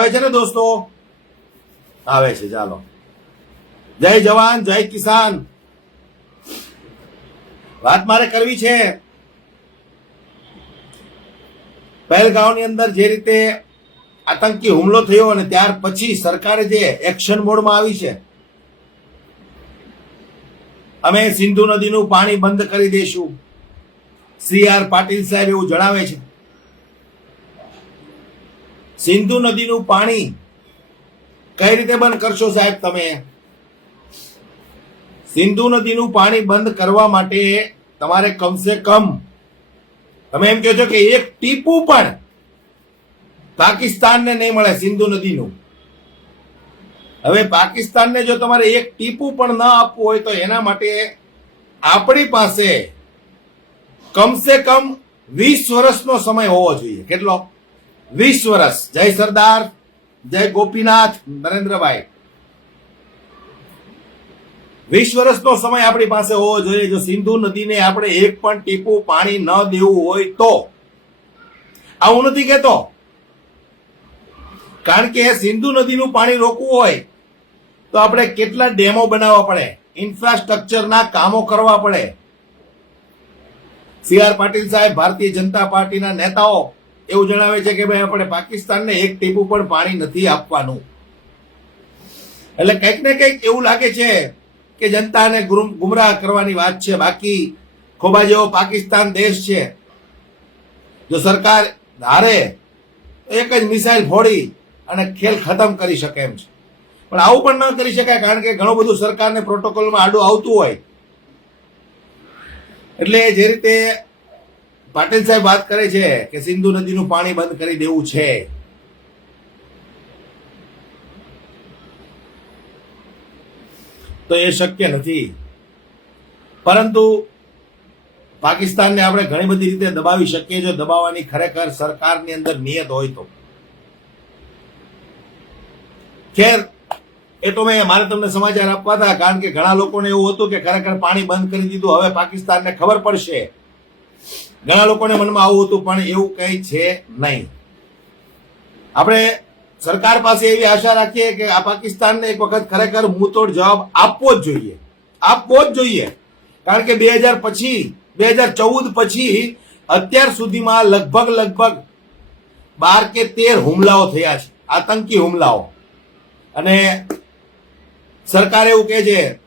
આવે છે ને દોસ્તો? આવે છે, ચાલો. જય જવાન, જય કિસાન. વાત મારે કરવી છે. પહેલગાંવની અંદર જે રીતે આતંકી હુમલો થયો અને ત્યાર પછી સરકારે જે એક્શન મોડમાં આવી છે, અમે સિંધુ નદીનું પાણી બંધ કરી દઈશું સી આર પાટીલ સાહેબ એવું જણાવે છે. સિંધુ નદીનું પાણી કઈ રીતે બંધ કરશો સાહેબ તમે? સિંધુ નદીનું પાણી બંધ કરવા માટે તમારે કમસે કમ તમે એમ કહો છો કે એક ટીપું પણ પાકિસ્તાનને નહીં મળે સિંધુ નદીનું. હવે પાકિસ્તાનને જો તમારે એક ટીપું પણ ન આપવું હોય તો એના માટે આપણી પાસે કમસે કમ વીસ વર્ષનો સમય હોવો જોઈએ. કેટલો? વીસ વર્ષ જય સરદાર, જય ગોપીનાથ, નરેન્દ્રભાઈ. વીસ વર્ષનો સમય આપણી પાસે હોવો જોઈએ. જો સિંધુ નદીને આપણે એક પણ ટીપું પાણી ન દેવું હોય તો. આ હું નથી કહેતો. કારણ કે સિંધુ નદીનું પાણી રોકવું હોય તો આપણે કેટલા ડેમો બનાવવા પડે? ઇન્ફ્રાસ્ટ્રક્ચરના કામો કરવા પડે. સી આર પાટીલ સાહેબ, ભારતીય જનતા પાર્ટીના નેતાઓ એવું જણાવે છે કે ભાઈ, આપણે પાકિસ્તાનને એક ટીપું પણ પાણી નથી આપવાનું. એટલે કંઈક ને કંઈક એવું લાગે છે કે જનતાને ગુમરાહ કરવાની વાત છે. બાકી ખોબા જેવો પાકિસ્તાન દેશ છે. જો સરકાર ધારે એક જ મિસાઇલ ફોડી અને ખેલ ખતમ કરી શકે એમ છે. પણ આવું પણ ન કરી શકાય, કારણ કે ઘણું બધું સરકારને પ્રોટોકોલમાં આડું આવતું હોય. એટલે જે રીતે પાટીલ સાહેબ વાત કરે છે કે સિંધુ નદીનું પાણી બંધ કરી દેવું છે. તો એ શક્ય નથી. પરંતુ પાકિસ્તાનને આપણે ઘણી બધી રીતે દબાવી શકીએ જો દબાવવાની ખરેખર સરકારની અંદર નિયત હોય તો. ખેર એટલો મેં મારે તમને સમાચાર આપવા હતા. કારણ કે ઘણા લોકોને એવું હતું કે ખરેખર પાણી બંધ કરી દીધું. હવે પાકિસ્તાનને ખબર પડશે. ઘણા લોકોને મનમાં આવું હતું, પણ એવું કંઈ છે નહીં. આપણે સરકાર પાસે એવી આશા રાખીએ કે આ પાકિસ્તાનને એક વખત ખરેખર મુંતોડ જવાબ આપવો જ જોઈએ. આપવો જ જોઈએ. કારણ કે બે હજાર પછી, બે હજાર ચૌદ પછી, અત્યાર સુધીમાં લગભગ લગભગ બાર કે તેર હુમલાઓ થયા છે, આતંકી હુમલાઓ. અને સરકાર એવું કહે છે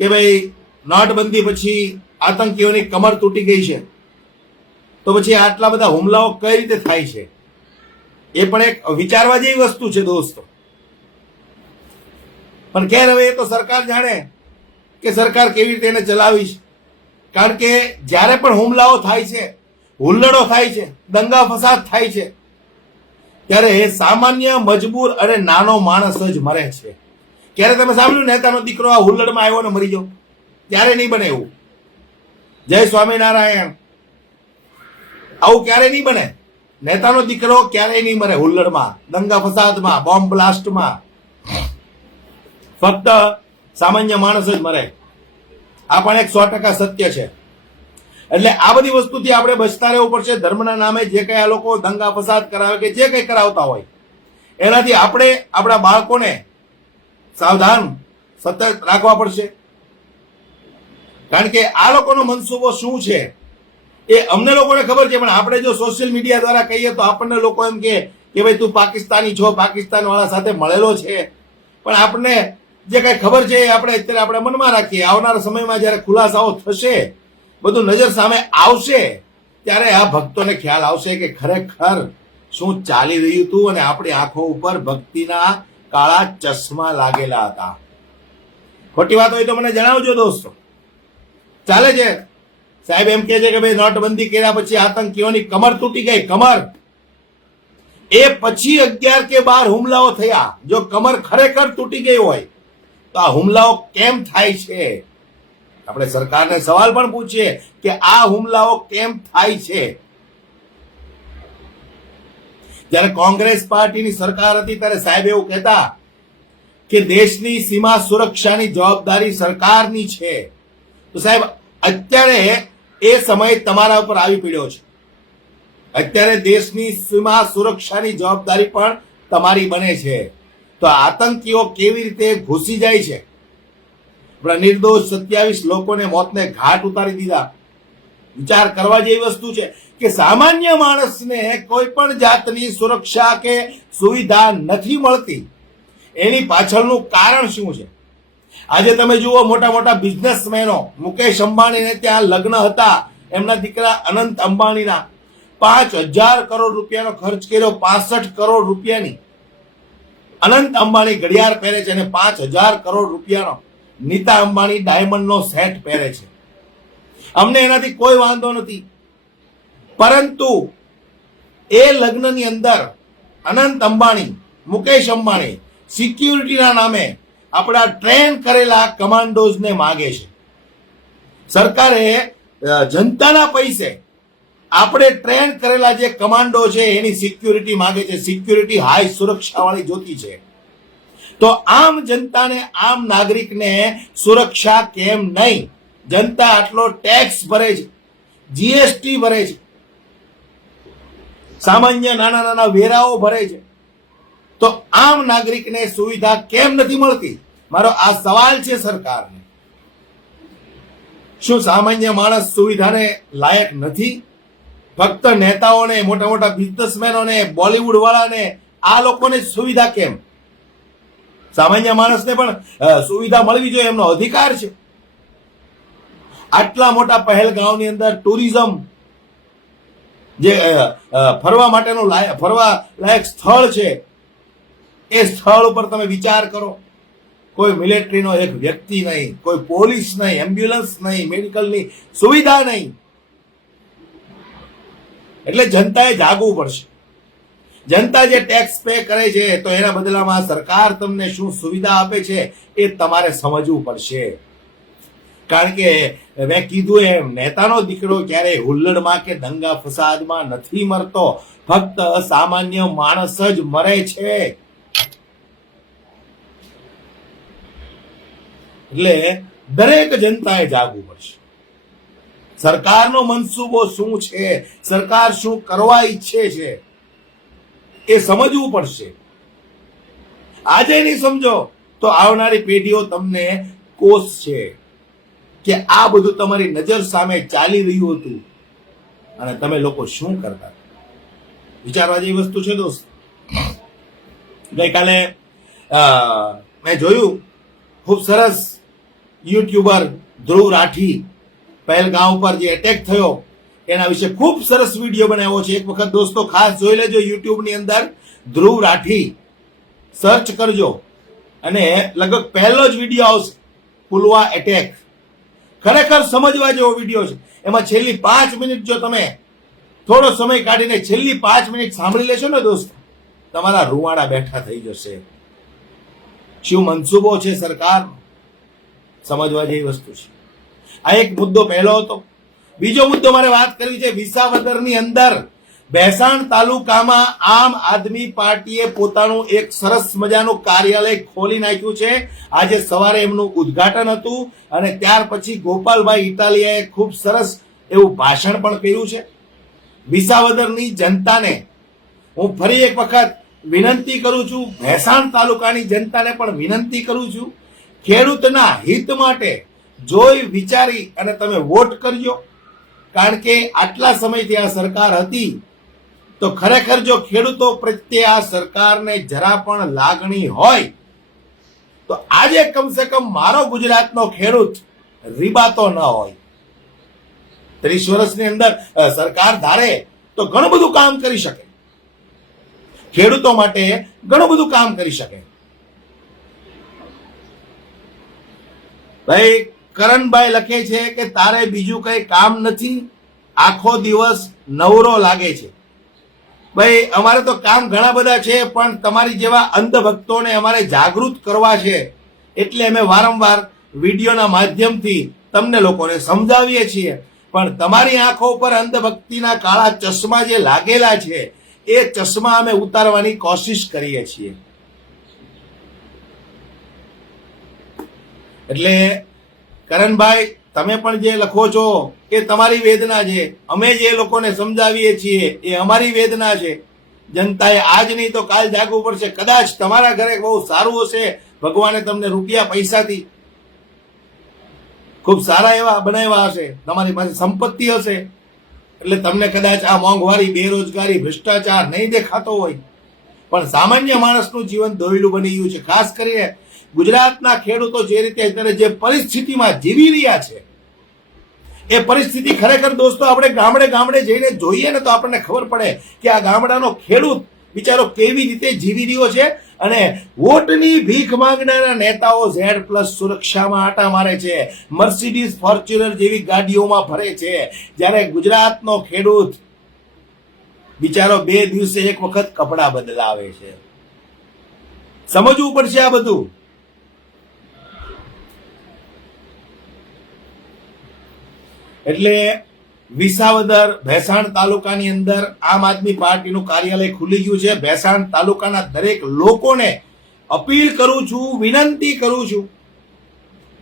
કે ભાઈ નોટબંધી પછી આતંકીઓની કમર તૂટી ગઈ છે. તો પછી આટલા બધા હુમલાઓ કઈ રીતે થાય છે? એ પણ એક વિચારવા જેવી વસ્તુ છે દોસ્તો. પણ ખેર હવે એ તો સરકાર જાણે કે સરકાર કેવી રીતે એને ચલાવી છે. કારણ કે જ્યારે પણ હુમલાઓ થાય છે, હુલ્લડો થાય છે, દંગા ફસાદ થાય છે, ત્યારે એ સામાન્ય, મજબૂર અને નાનો માણસ જ મરે છે. ક્યારે તમે સાંભળ્યું નેતાનો દીકરો આ હુલ્લડમાં આવ્યો ને મરી ગયો? ત્યારે નહીં બને એવું. જય સ્વામિનારાયણ. આવું ક્યારે નહીં બને? નેતાનો દીકરો ક્યારેય નહીં મરે હુલ્લડમાં, દંગા ફસાદમાં, બોમ્બ બ્લાસ્ટમાં. ફક્ત સામાન્ય માણસ જ મરે. આ પણ એક સો ટકા સત્ય છે. એટલે આ બધી વસ્તુથી આપણે બચતા રહેવું પડશે. ધર્મના નામે જે કઈ આ લોકો દંગા ફસાદ કરાવે કે જે કઈ કરાવતા હોય, એનાથી આપણે આપણા બાળકોને સાવધાન સતર્ક રાખવા પડશે. કારણ કે આ લોકોનો મનસુબો શું છે? એ અમને લોકોને ખબર છે, પણ આપણે જો સોશિયલ મીડિયા દ્વારા કહીએ તો આપણને લોકો એમ કે કે ભાઈ તું પાકિસ્તાની છો પાકિસ્તાન વાળા સાથે મળેલો છે. પણ આપણને જે કઈ ખબર છે એ આપણે અત્યારે આપણે મનમાં રાખીએ. આવનારા સમયમાં જ્યારે ખુલાસાઓ થશે, બધું નજર સામે આવશે, ત્યારે આ ભક્તોને ખ્યાલ આવશે કે ખરેખર શું ચાલી રહ્યું હતું અને આપણી આંખો ઉપર ભક્તિના કાળા ચશ્મા લાગેલા હતા. ખોટી વાત હોય તો મને જણાવજો દોસ્તો. ચાલે છે? સાહેબ એમ કે છે કે ભાઈ નોટબંધી કર્યા પછી આતંકીઓની કમર તૂટી ગઈ, કમર. એ પછી અગિયાર કે બાર હુમલાઓ થયા. જો કમર ખરેખર તૂટી ગઈ હોય, તો આ હુમલાઓ કેમ થાય છે? આપણે સરકારને સવાલ પણ પૂછીએ કે આ હુમલાઓ કેમ થાય છે? જ્યારે કોંગ્રેસ પાર્ટીની સરકાર હતી ત્યારે સાહેબ એવું કહેતા કે દેશની સીમા સુરક્ષાની જવાબદારી સરકારની છે. તો સાહેબ, અત્યારે એ સમય તમારા ઉપર આવી પડ્યો છે. અત્યારે દેશની સીમા સુરક્ષાની જવાબદારી પણ તમારી બને છે. તો આતંકીઓ કેવી રીતે ઘૂસી જાય છે? નિર્દોષ સત્યાવીસ લોકોને મોતને ઘાટ ઉતારી દીધા. વિચાર કરવા જેવી વસ્તુ છે કે સામાન્ય માણસને કોઈ પણ જાતની સુરક્ષા કે સુવિધા નથી મળતી. એની પાછળનું કારણ શું છે? આજે તમે જુઓ મોટા મોટા બિઝનેસમેનો મુકેશ અંબાણીને ત્યાં લગ્ન હતા. એમના દીકરા અનંત અંબાણીના પાંચ હજાર કરોડ રૂપિયાનો ખર્ચ કર્યો, પાસઠ કરોડ રૂપિયાની. અનંત અંબાણી ઘડિયાળ પહેરે છે અને પાંચ હજાર કરોડ રૂપિયાનો નીતા અંબાણી ડાયમંડનો સેટ પહેરે છે. અમને એનાથી કોઈ વાંધો નથી. પરંતુ એ લગ્નની અંદર અનંત અંબાણી, મુકેશ અંબાણી સિક્યુરિટીના નામે આપણા ટ્રેન કરેલા કમાન્ડોઝને માગે છે. સરકારે જનતાના પૈસે આપણે ટ્રેન કરેલા જે કમાન્ડો છે, એની સિક્યુરિટી માગે છે. સિક્યુરિટી હાઈ સુરક્ષા વાળી જોતી છે. તો આમ જનતાને, આમ નાગરિકને સુરક્ષા કેમ નહીં? જનતા આટલો ટેક્સ ભરે છે. જીએસટી ભરે છે. સામાન્ય નાના નાના વેરાઓ ભરે છે. તો આમ નાગરિકને સુવિધા કેમ નથી મળતી? મારો આ સવાલ છે સરકારને. શું સામાન્ય માણસ સુવિધાને લાયક નથી? ફક્ત નેતાઓને, મોટા મોટા બિઝનેસમેનોને બોલિવૂડ વાળાને આ લોકોને સુવિધા કેમ? સામાન્ય માણસને પણ સુવિધા મળવી જોઈએ એમનો અધિકાર છે. આટલા મોટા પહેલગાંવની અંદર ટુરિઝમ જે ફરવા માટેનું ફરવા લાયક સ્થળ છે એ સ્થળ ઉપર તમે વિચાર કરો. કોઈ મિલિટરીનો એક વ્યક્તિ નહીં, કોઈ પોલીસ નહીં, એમ્બ્યુલન્સ નહીં, મેડિકલની સુવિધા નહીં. એટલે જનતાએ જાગવું પડશે. જનતા જે ટેક્સ પે કરે છે, તો એના બદલામાં સરકાર તમને શું સુવિધા આપે છે, એ તમારે સમજવું પડશે. કારણ કે મેં કીધું એમ, નેતાનો દીકરો ક્યારેય હુલ્લડમાં કે દંગા ફસાદમાં નથી મરતો. ફક્ત સામાન્ય માણસ જ મરે છે. એટલે દરેક જનતાએ જાગવું પડશે. સરકારનો મનસૂબો શું છે? સરકાર શું કરવા ઈચ્છે છે? એ સમજવું પડશે. આજે નહીં સમજો, તો આવનારી પેઢીઓ તમને કોષ છે કે આ બધું તમારી નજર સામે ચાલી રહ્યું હતું. અને તમે લોકો શું કરતા? વિચારવા જેવી વસ્તુ છે દોસ્ત? ગઈકાલે મેં જોયું, ખૂબ સરસ યુટ્યુબર ધ્રુવ રાઠી પહેલગાંવ પર જે એટેક થયો, એના વિશે ખૂબ સરસ વીડિયો બનાવ્યો છે. એક વખત દોસ્તો, ખાસ જોઈ લેજો યુટ્યુબની અંદર ધ્રુવ રાઠી. સર્ચ કરજો. અને લગભગ પહેલો જ વીડિયો આવશે, પુલવા એટેક ખરેખર સમજવા જેવો વીડિયો છે. એમાં છેલ્લી પાંચ મિનિટ જો તમે થોડો સમય કાઢીને છેલ્લી પાંચ મિનિટ સાંભળી લેશો ને દોસ્ત, તમારા રૂવાડા બેઠા થઈ જશે. શું મનસૂબો છે સરકાર? સમજવા જેવી વસ્તુ છે. આ એક મુદ્દો પહેલો હતો. બીજો મુદ્દો મારે વાત કરવી છે વિસાવદરની અંદર ભેસાણ તાલુકામાં આમ આદમી પાર્ટીએ પોતાનું એક સરસ મજાનું કાર્યાલય ખોલી નાખ્યું છે. આજે સવારે એમનું ઉદ્ઘાટન હતું અને ત્યાર પછી ગોપાલભાઈ ઇટાલિયાએ ખૂબ સરસ એવું ભાષણ પણ કર્યું છે. વિસાવદરની જનતાને હું ફરી એક વખત વિનંતી કરું છું, ભેસાણ તાલુકાની જનતાને પણ વિનંતી કરું છું ખેડૂતના હિત માટે જોઈ, વિચારી અને તમે વોટ કરજો. કારણ કે આટલા સમયથી આ સરકાર હતી, તો ખરેખર જો ખેડૂતો પ્રત્યે આ સરકારને જરા પણ લાગણી હોય, તો આજે કમસે કમ મારો ગુજરાતનો ખેડૂત રીબાતો ન હોય. ત્રીસ વર્ષની અંદર સરકાર ધારે તો ઘણું બધું કામ કરી શકે. ખેડૂતો માટે ઘણું બધું કામ કરી શકે. ભાઈ, કરણભાઈ લખે છે કે તારે બીજું કઈ કામ નથી, આખો દિવસ નવરો લાગે છે. ભાઈ, અમારે તો કામ ઘણા બધા છે, પણ તમારી જેવા અંધભક્તોને અમારે જાગૃત કરવા છે, એટલે અમે વારંવાર વિડીયોના માધ્યમથી તમને લોકોને સમજાવીએ છીએ. પણ તમારી આંખો ઉપર અંધભક્તિના કાળા ચશ્મા જે લાગેલા છે, એ ચશ્મા અમે ઉતારવાની કોશિશ કરીએ છીએ. એટલે કરણભાઈ, તમે પણ જે લખો છો એ તમારી વેદના છે, અમે જે લોકોને સમજાવીએ છીએ એ અમારી વેદના છે. જનતાએ આજ નહીં તો કાલ જાગવું પડશે. કદાચ તમારા ઘરે બહુ સારું હશે, ભગવાને તમને રૂપિયા પૈસાથી. ખૂબ સારા એવા બનાવ્યા હશે, તમારી પાસે સંપત્તિ હશે. એટલે તમને કદાચ આ મોંઘવારી, બેરોજગારી, ભ્રષ્ટાચાર નહીં દેખાતો હોય. પણ સામાન્ય માણસનું જીવન દોયલું બની ગયું છે. ખાસ કરીને ગુજરાતના ખેડૂતો જે રીતે અત્યારે જે પરિસ્થિતિમાં જીવી રહ્યા છે, એ પરિસ્થિતિ ખરેખર દોસ્તો આપણે ગામડે ગામડે જઈને જોઈએ ને તો આપણને ખબર પડે કે આ ગામડાનો ખેડૂત બિચારો કેવી રીતે જીવી રહ્યો છે અને વોટની ભીખ માંગનારા નેતાઓ ઝેડ પ્લસ સુરક્ષામાં આટા મારે છે, મર્સિડીઝ ફોર્ચ્યુનર જેવી ગાડીઓમાં ફરે છે. જ્યારે ગુજરાતનો ખેડૂત બિચારો બે દિવસે એક વખત કપડાં બદલાવે છે. સમજવું પડશે આ બધું? એટલે વિસાવદર ભેસાણ તાલુકાની અંદર આમ આદમી પાર્ટીનું કાર્યાલય ખુલી ગયું છે. ભેસાણ તાલુકાના દરેક લોકોને અપીલ કરું છું, વિનંતી કરું છું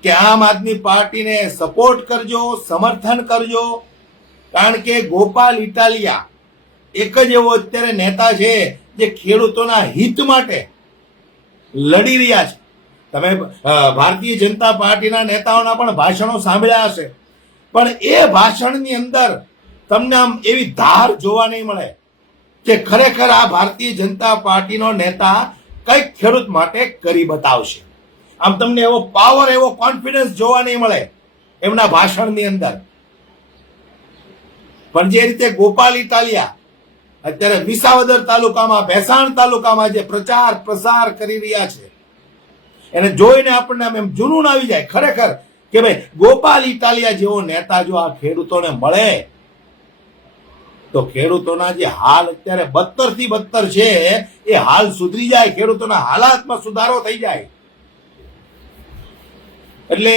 કે આમ આદમી પાર્ટીને સપોર્ટ કરજો, સમર્થન કરજો. કારણ કે ગોપાલ ઇટાલિયા એક જ એવો અત્યારે નેતા છે જે ખેડૂતોના હિત માટે લડી રહ્યા છે. તમે ભારતીય જનતા પાર્ટીના નેતાઓના પણ ભાષણો સાંભળ્યા હશે. પણ એ ભાષણની અંદર તમને આમ એવી ધાર જોવા નહીં મળે કે ખરેખર આ ભારતીય જનતા પાર્ટીનો નેતા કંઈક ખેડૂત માટે કરી બતાવશે. આમ તમને એવો પાવર એવો કોન્ફિડન્સ જોવા નહીં મળે એમના ભાષણની અંદર. પણ જે રીતે ગોપાલ ઇટાલિયા અત્યારે વિસાવદર તાલુકામાં, ભેસાણ તાલુકામાં જે પ્રચાર પ્રસાર કરી રહ્યા છે, એને જોઈને આપણને આમ એમ જુનૂન આવી જાય. ખરેખર કે ભાઈ, ગોપાલ ઇટાલિયા જેવો નેતા જો આ ખેડૂતોને મળે, તો ખેડૂતોના જે હાલ અત્યારે બદતરથી બદતર છે, એ હાલ સુધરી જાય, ખેડૂતોના હાલાતમાં સુધારો થઈ જાય. એટલે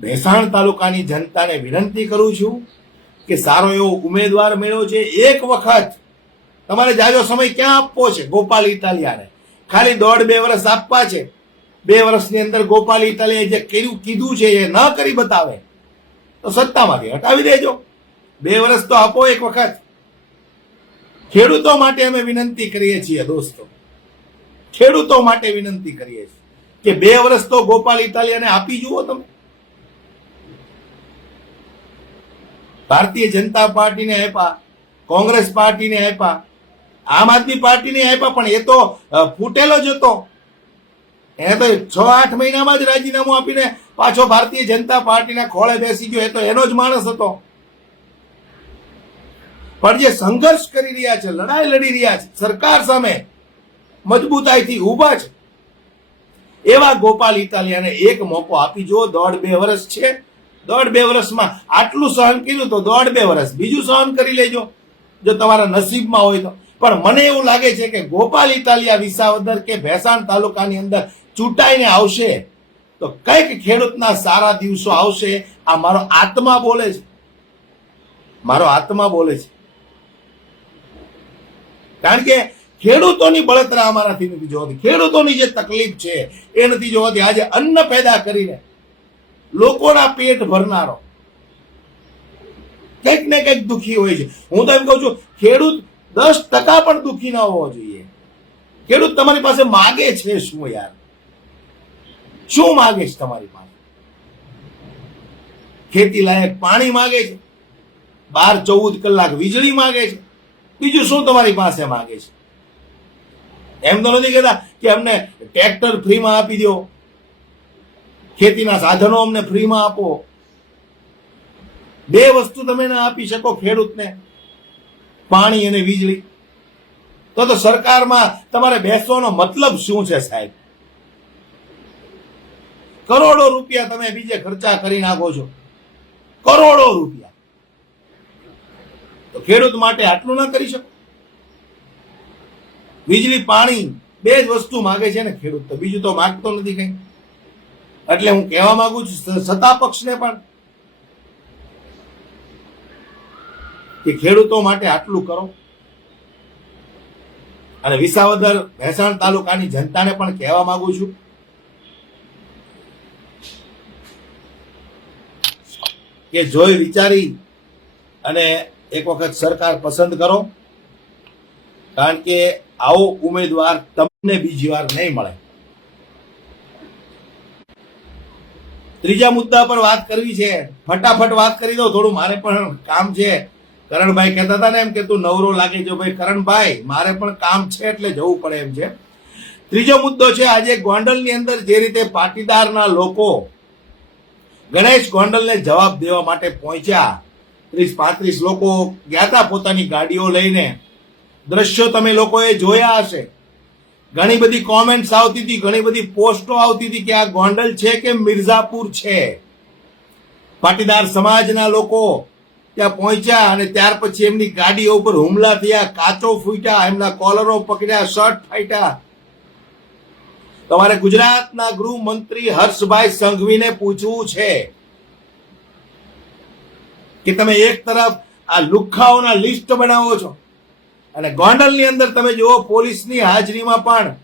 ભેસાણ તાલુકાની જનતાને વિનંતી કરું છું કે સારો એવો ઉમેદવાર મેળવ્યો છે, એક વખત. તમારે જાજો સમય ક્યાં આપવો છે ગોપાલ ઇટાલિયાને? ખાલી દોઢ બે વર્ષ આપવા છે. બે વર્ષની અંદર ગોપાલ ઇટાલિયાએ જે કર્યું, કીધું છે એ ન કરી બતાવે, તો સત્તામાંથી હટાવી દેજો. બે વર્ષ તો આપો એક વખત. ખેડૂતો માટે અમે વિનંતી કરીએ છીએ દોસ્તો. ખેડૂતો માટે વિનંતી કરીએ છીએ કે બે વર્ષ તો ગોપાલ ઇટાલિયાને આપી જુઓ તમે. ભારતીય જનતા પાર્ટીને આપ્યા, કોંગ્રેસ પાર્ટીને આપ્યા, આમ આદમી પાર્ટીને આપ્યા, પણ એ તો ફૂટેલો જ હતો. એને તો છ, આઠ મહિનામાં જ રાજીનામું આપીને પાછો ભારતીય જનતા પાર્ટીના ખોળે બેસી ગયો. એ તો એનો જ માણસ હતો. પણ જે સંઘર્ષ કરી રહ્યા છે, લડાઈ લડી રહ્યા છે, સરકાર સામે મજબૂતાઈથી ઊભા છે. એવા ગોપાલ ઇટાલિયાને એક મોકો આપી જુઓ, દોઢ બે વર્ષ છે. દોઢ બે વર્ષમાં આટલું સહન કર્યું તો દોઢ બે વર્ષ. બીજું સહન કરી લેજો, જો તમારા નસીબમાં હોય તો. પણ મને એવું લાગે છે કે ગોપાલ ઇટાલિયા વિસાવદર કે ભેસાણ તાલુકાની અંદર ચૂંટાઈને આવશે, તો કંઈક ખેડૂતના સારા દિવસો આવશે. આ મારો આત્મા બોલે છે. મારો આત્મા બોલે છે. કારણ કે ખેડૂતોની બળતરા અમારાથી નથી જોવાતી. ખેડૂતોની જે તકલીફ છે, એ નથી જોવાતી. આજે અન્ન પેદા કરીને લોકોના પેટ ભરનારો કંઈક ને કંઈક દુખી હોય છે. હું તો એમ કહું છું, ખેડૂત દસ ટકા પણ દુખી ન હોવો જોઈએ. ખેડૂત તમારી પાસે માગે છે શું યાર? શું માગે છે તમારી પાસે? ખેતી લાયક પાણી માગે છે? બાર ચૌદ કલાક વીજળી માગે છે? બીજું શું તમારી પાસે માગે છે? એમ તો નથી કહેતા કે અમને ટ્રેક્ટર ફ્રીમાં આપી દો. ખેતીના સાધનો અમને ફ્રીમાં આપો. બે વસ્તુ તમે ના આપી શકો ખેડૂતને, પાણી અને વીજળી. તો તો સરકારમાં તમારે બેસવાનો મતલબ શું છે સાહેબ? કરોડો રૂપિયા તમે બીજે ખર્ચા કરી નાખો છો. કરોડો રૂપિયા. તો ખેડૂત માટે આટલું ના કરી શકો. વીજળી, પાણી બે જ વસ્તુ માગે છે ને ખેડૂત. તો બીજું તો માગતો નથી કઈ. એટલે હું કહેવા માંગુ છું સત્તા પક્ષને પણ કે ખેડૂતો માટે આટલું કરો. અને વિસાવદર, ભેસાણ તાલુકાની જનતાને પણ કહેવા માંગુ છું કે જોઈ વિચારી અને એક વખત સરકાર પસંદ કરો, કારણ કે આવો ઉમેદવાર તમને બીજી વાર નહીં મળે. ત્રીજા મુદ્દા પર વાત કરવી છે. ફટાફટ વાત કરી દો, થોડું મારે પણ કામ છે. કરણભાઈ કહેતા હતા ને એમ કે, તું નવરો લાગે જો ભાઈ, કરણભાઈ, મારે પણ કામ છે એટલે જવું પડે એમ છે. ત્રીજો મુદ્દો છે, આજે ગોંડલની અંદર જે રીતે પાટીદારના લોકો ગણેશ ગોંડલને જવાબ દેવા માટે પહોંચ્યા. ત્રીસ પાંત્રીસ લોકો ગયા હતા પોતાની ગાડીઓ લઈને. દ્રશ્યો તમે લોકોએ જોયા હશે. ઘણી બધી કોમેન્ટ્સ આવતી હતી, ઘણી બધી પોસ્ટો આવતી હતી કે આ ગોંડલ છે કે મિર્ઝાપુર છે? પાટીદાર સમાજના લોકો ત્યાં પહોંચ્યા અને ત્યાર પછી એમની ગાડીઓ ઉપર હુમલા થયા, કાચો ફૂટ્યા, એમના કોલરો પકડ્યા, શર્ટ ફાટ્યા. તમારે ગુજરાતના ગૃહમંત્રી હર્ષભાઈ સંઘવીને પૂછવું છે કે તમે એક તરફ આ લુખાઓના લિસ્ટ બનાવો છો અને ગોંડલની અંદર તમે જુઓ, પોલીસની હાજરીમાં પણ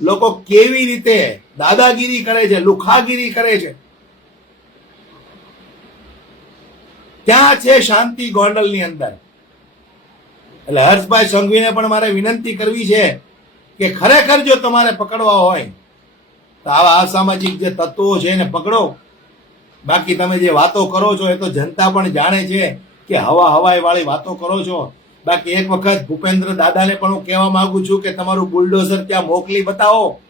લોકો કેવી રીતે દાદાગીરી કરે છે, લુખાગીરી કરે છે. ક્યાં છે શાંતિ ગોંડલની અંદર? એટલે હર્ષભાઈ સંઘવીને પણ મારે વિનંતી કરવી છે કે ખરેખર જો તમારે પકડવા હોય તો આવા અસામાજિક જે તત્વો છે એને પકડો. બાકી તમે જે વાતો કરો છો એ તો જનતા પણ જાણે છે કે હવા હવાઈ વાળી વાતો કરો છો. બાકી એક વખત ભૂપેન્દ્ર દાદાને પણ હું કહેવા માંગુ છું કે તમારું બુલડોઝર ત્યાં મોકલી બતાવો.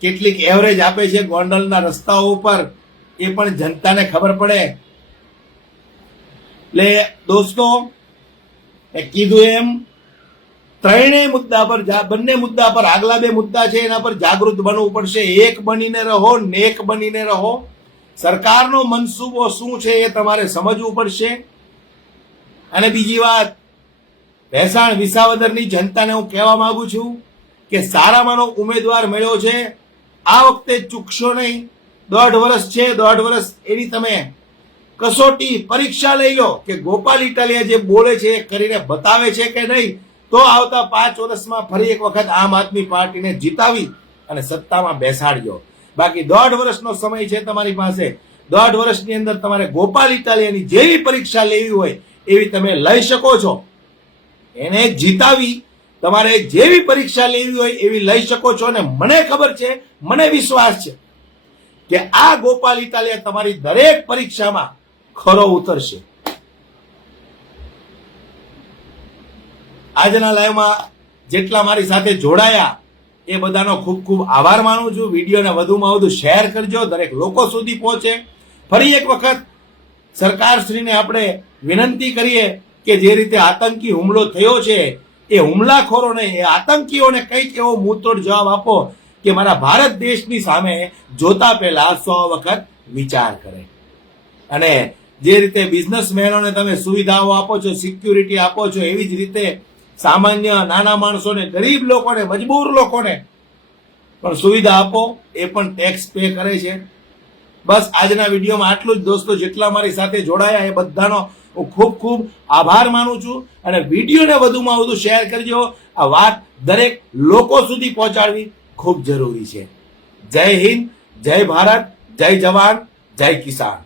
કેટલીક એવરેજ આપે છે ગોંડલના રસ્તાઓ ઉપર. એ પણ જનતાને ખબર પડે. એટલે દોસ્તો એ કીધું એમ ત્રણેય મુદ્દા પર બંને મુદ્દા પર આગલા બે મુદ્દા છે, એના પર જાગૃત બનવું પડશે. એક બનીને રહો નેક બનીને રહો. સરકારનો મનસૂબો શું છે એ તમારે સમજવું પડશે. અને બીજી વાત ભેસાણ વિસાવદરની જનતાને હું કહેવા માંગુ છું કે સારામાંનો ઉમેદવાર મળ્યો છે. આ વખતે ચૂકશો નહીં. દોઢ વર્ષ છે, દોઢ વર્ષ એની તમે કસોટી પરીક્ષા લઈ લો કે ગોપાલ ઇટાલિયા જે બોલે છે એ કરીને બતાવે છે કે નહીં? તો આવતા પાંચ વર્ષમાં ફરી એક વખત આમ આદમી પાર્ટીને જીતાવી અને સત્તામાં બેસાડજો બાકી દોઢ વર્ષનો સમય છે તમારી પાસે. દોઢ વર્ષની અંદર તમારે ગોપાલ ઇટાલિયાની જેવી પરીક્ષા લેવી હોય એવી તમે લઈ શકો છો. એને જીતાવી તમારે જેવી પરીક્ષા લેવી હોય એવી લઈ શકો છો અને મને ખબર છે, મને વિશ્વાસ છે કે આ ગોપાલ ઇટાલિયા તમારી દરેક પરીક્ષામાં ખરો ઉતરશે. આજના લાઈવમાં જેટલા મારી સાથે જોડાયા, એ બધાનો ખૂબ ખૂબ આભાર માનું છું. વિડીયોને વધુમાં વધુ શેર કરજો. દરેક લોકો સુધી પહોંચે. ફરી એક વખત સરકારશ્રીને આપણે વિનંતી કરીએ કે જે રીતે આતંકી હુમલો થયો છે, એ હુમલાખોરોને, એ આતંકીઓને કંઈક એવો મૂતોડ જવાબ આપો કે મારા ભારત દેશની સામે જોતા પહેલા સો વખત વિચાર કરે. અને જે રીતે બિઝનેસમેનોને તમે સુવિધાઓ આપો છો સિક્યુરિટી આપો છો, એવી જ રીતે સામાન્ય નાના માણસોને, ગરીબ લોકોને, મજબૂર લોકોને પણ સુવિધા આપો, એ પણ ટેક્સ પે કરે છે. બસ આજના વિડીયોમાં આટલું જ દોસ્તો, જેટલા મારી સાથે જોડાયા એ બધાનો હું ખૂબ ખૂબ આભાર માનું છું અને વિડીયોને વધુમાં વધુ શેર કરજો. આ વાત દરેક લોકો સુધી પહોંચાડવી ખૂબ જરૂરી છે. જય હિન્દ, જય ભારત, જય જવાન, જય કિસાન.